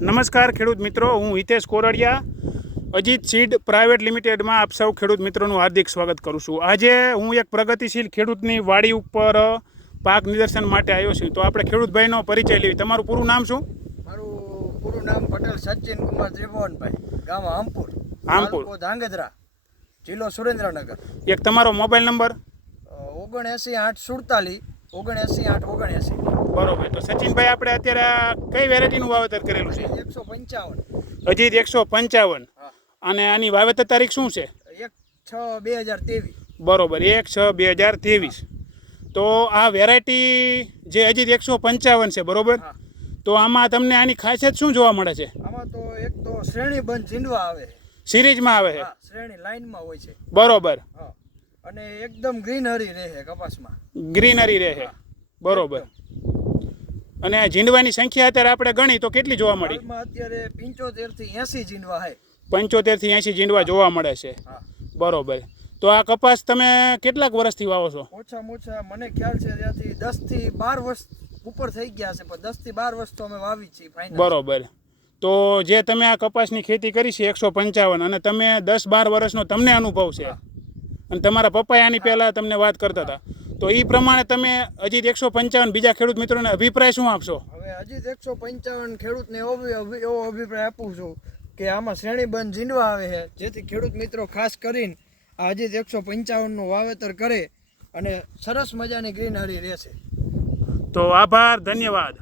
નમસ્કાર ખેડૂત મિત્રો, હું હિતેશ કોરડિયા અજીત સીડ પ્રાઇવેટ લિમિટેડમાં આપ સૌ ખેડૂત મિત્રોનું હાર્દિક સ્વાગત કરું છું। આજે હું એક પ્રગતિશીલ ખેડૂતની વાડી ઉપર પાક નિદર્શન માટે આવ્યો છું। તો આપણે ખેડૂતભાઈનો પરિચય લેવી। તમારું પૂરું નામ શું? મારું પૂરું નામ પટેલ સચિન કુમાર ત્રિભુવનભાઈ, ગામ આમપુર, ધાંગધ્રા, જિલ્લો સુરેન્દ્રનગર। એક તમારો મોબાઈલ નંબર? 79 847 79 8 79। બરોબર। તો સચિનભાઈ, આપણે અત્યારે કઈ વેરાયટીનું વાવેતર કરેલું છે? 155 અજીત 155। અને આની વાવેતર તારીખ શું છે? 1/6/2023। બરોબર, 1/6/2023। તો આ વેરાયટી જે અજીત 155 છે, બરોબર? તો આમાં તમને આની ખાસિયત શું જોવા મળે છે? આમાં તો એક તો શ્રેણીબંધ ઝીંડવા આવે, સિરીઝમાં આવે છે, શ્રેણી લાઈનમાં હોય છે, બરોબર। અને એકદમ ગ્રીનરી રહે કપાસમાં, ગ્રીનરી રહે, બરોબર। અને ઝીંડવાની સંખ્યા અત્યારે આપણે ગણી તો કેટલી જોવા મળી? અત્યારે 75 થી 80 ઝીંડવા છે। 75 થી 80 ઝીંડવા જોવા મળે છે, બરોબર। તો આ કપાસ તમે કેટલાક વર્ષથી વાવો છો? ઓછામાં ઓછા મને ખ્યાલ છે ત્યાંથી 10 થી 12 વર્ષ ઉપર થઈ ગયા છે, પણ 10 થી 12 વર્ષ તો અમે વાવી છીએ ફાઇનલ, બરોબર। તો જે તમે આ કપાસની ખેતી કરી છે 155, અને તમે 10-12 વર્ષનો તમને અનુભવ છે, અને તમારા પપ્પાએ આની પહેલાં તમને વાત કરતા હતા, તો એ પ્રમાણે તમે અજીત 155 બીજા ખેડૂત મિત્રોને અભિપ્રાય શું આપશો? હવે અજીત 155 ખેડૂતને એવો અભિપ્રાય આપું છું કે આમાં શ્રેણીબંધ ઝીંડવા આવે છે, જેથી ખેડૂત મિત્રો ખાસ કરીને આ અજીત 155નું વાવેતર કરે અને સરસ મજાની ગ્રીનરી રહેશે। તો આભાર, ધન્યવાદ।